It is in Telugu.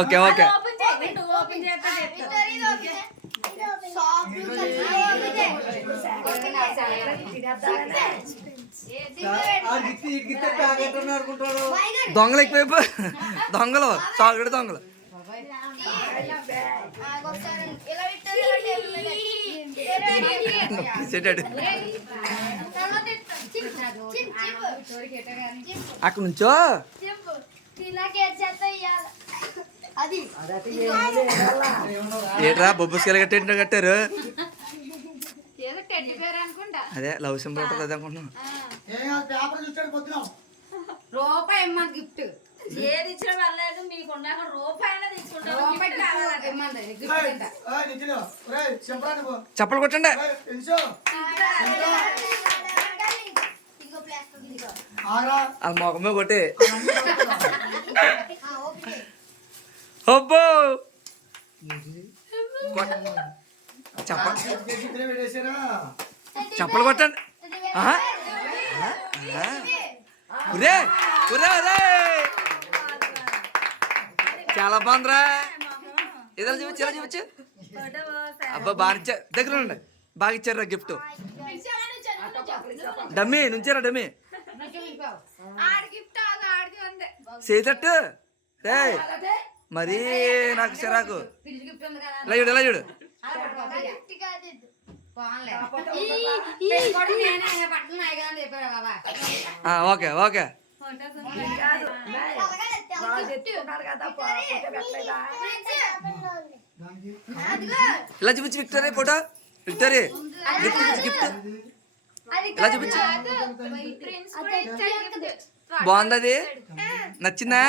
ఓకే ఓకే దొంగలు ఎక్కువైపో దొంగలు చాక్లెట్ దొంగలు అక్కడ నుంచో ఏట్రా బొబ్బుస్కాయలు కట్టారు అదే లవ్ సింబల్ ఉంటుంది అదే అనుకుంటున్నాను. రూపాయి ఇమ్మని గిఫ్ట్ ఏది ఇచ్చిన పర్లేదు మీకు రూపాయి చప్పలు కొట్టండి. అది మొఖమే కొట్టే అబ్బో చప్పలు కొట్టండి. చాలా బాగుందిరా. ఏదో చూపించు ఇలా చూపించు. అబ్బా బాగా ఇచ్చారు. దగ్గర ఉండండి. బాగా ఇచ్చారు గిఫ్ట్. డమ్మీ నుంచారా డమ్మీ చేతట్టు మరీ నాకు చిరాకు. ఇలా చూడు ఇలా చూడు. ఓకే ఓకే ఇలా చూపించు victory photo. Victory gift gift ఇలా చూపించు. బాగుంది అది నచ్చిందా?